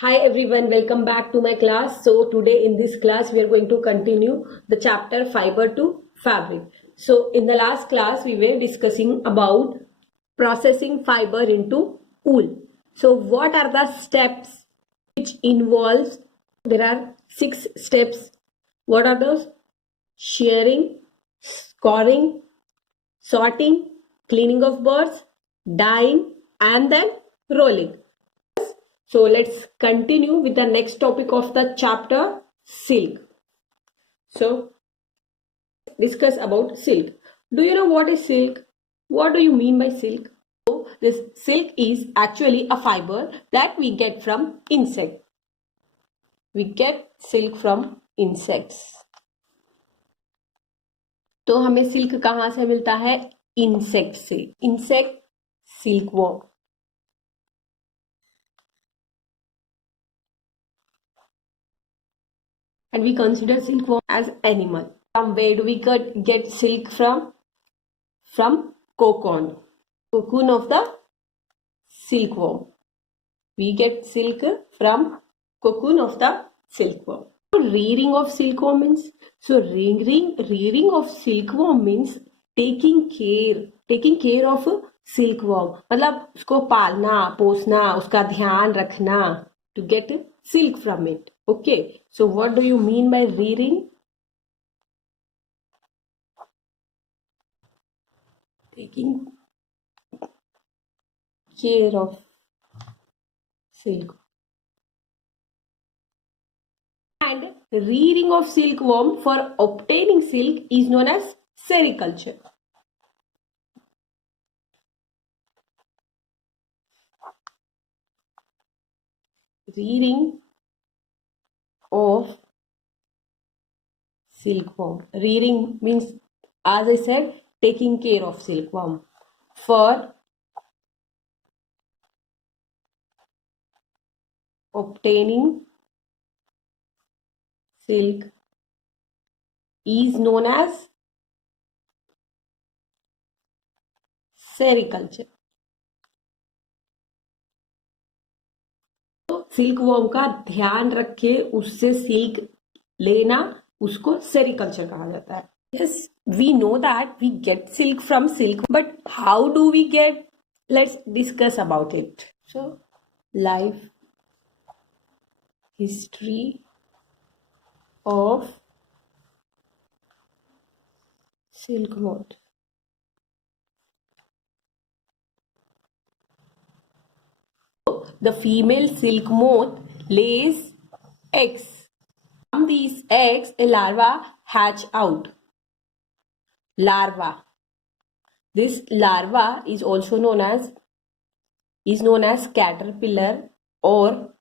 Hi everyone, welcome back to my class. So today in this class we are going to continue the chapter fiber to fabric. So in the last class we were discussing about processing fiber into wool. So what are the steps which involves, there are 6 steps. What are those? Shearing, scoring, sorting, cleaning of birds, dyeing and then rolling. So let's continue with the next topic of the chapter, silk. So discuss about silk. Do you know what is silk? What do you mean by silk? So this silk is actually a fiber that we get from insect. We get silk from insects. तो हमें silk कहाँ से मिलता है? Insect से. Insect silk worm. And we consider silkworm as animal. From where do we get silk from? From cocoon. Cocoon of the silkworm. We get silk from cocoon of the silkworm. So rearing of silkworm means, so rearing of silkworm means taking care of silkworm. मतलब उसको पालना, पोसना, उसका ध्यान रखना, to get silk from it. Okay, so what do you mean by rearing? Taking care of silk. And rearing of silkworm for obtaining silk is known as sericulture. Rearing of silkworm. Rearing means, as I said, taking care of silkworm. For obtaining silk is known as sericulture. तो silkworm का ध्यान रख के उससे silk लेना, उसको sericulture कहा जाता है. Yes, we know that we get silk from silk, but how do we get? Let's discuss about it. So, life history of silk moth. The female silk moth lays eggs. From these eggs, a larva hatch out. Larva. This larva is also known as caterpillar or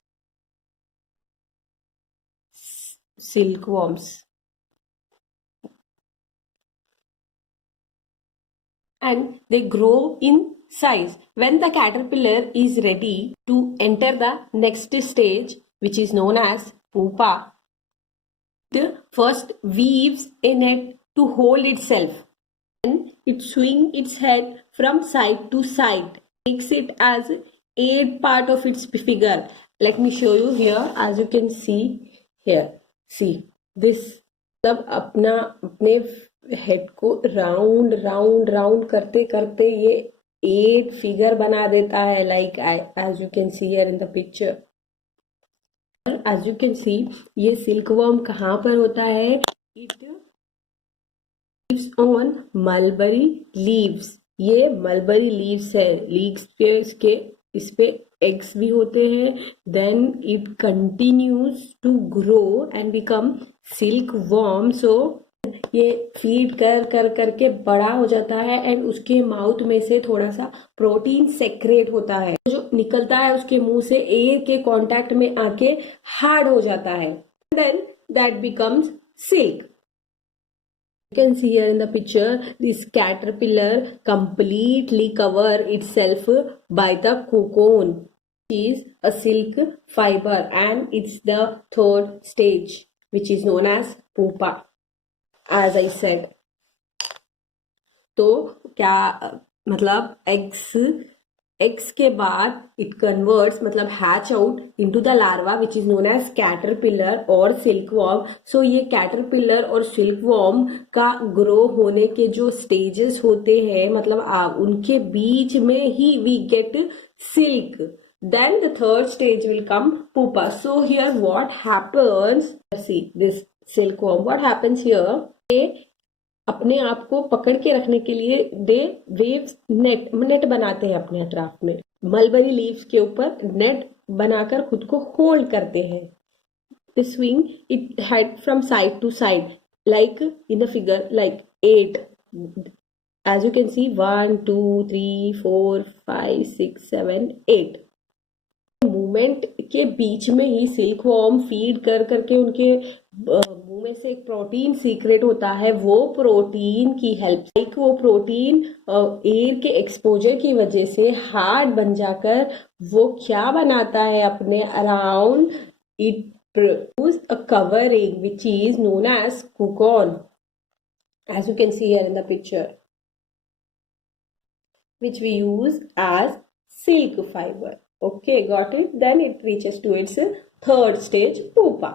silkworms. And they grow in size. When the caterpillar is ready to enter the next stage, which is known as pupa, it first weaves a net to hold itself. Then it swings its head from side to side, makes it as aid part of its figure. Let me show you here. As you can see here, see this. सब अपने head को round करते करते ये 8 figure बना देता है, like as you can see here in the picture. As you can see, ये सिल्कवर्म कहाँ पर होता है? It lives on mulberry leaves. ये मलबरी लीव्स है. लीव्स पे इस पे एग्स भी होते हैं. Then it continues to grow and become silk worm. So ये फीड करके बड़ा हो जाता है एंड उसके माउथ में से थोड़ा सा प्रोटीन सेक्रेट होता है, जो निकलता है उसके मुंह से एयर के कांटेक्ट में आके हार्ड हो जाता है. Then that becomes silk. You can see here in the picture, this caterpillar completely cover itself by the cocoon, which is a silk fiber, and it's the third stage, which is known as pupa, as I said. तो क्या मतलब eggs eggs के बाद it converts मतलब hatch out into the larva which is known as caterpillar और silkworm. So ये caterpillar और silkworm का grow होने के जो stages होते हैं मतलब उनके बीच में ही we get silk. Then the third stage will come pupa. So here what happens, see this silkworm, what happens here, they अपने आप को पकड़ के रखने के लिए दे वेव्स नेट बनाते हैं अपने अतराफ में, मलबरी लीव्स के ऊपर नेट बनाकर खुद को होल्ड करते हैं. The swing it head from side to side like in the figure like 8. As you can see 1 2 3 4 5 6 7 8 movement के बीच में ही सिल्क वॉर्म फीड कर करके उनके मुंह में से एक प्रोटीन सीक्रेट होता है. वो प्रोटीन की हेल्प से वो प्रोटीन एयर के एक्सपोजर की वजह से हार्ड बन जाकर वो क्या बनाता है अपने around, it produce a covering which is known as cocoon, as you can see here in the picture, which we use as silk fiber. Okay, got it? Then it reaches to its third stage, pupa.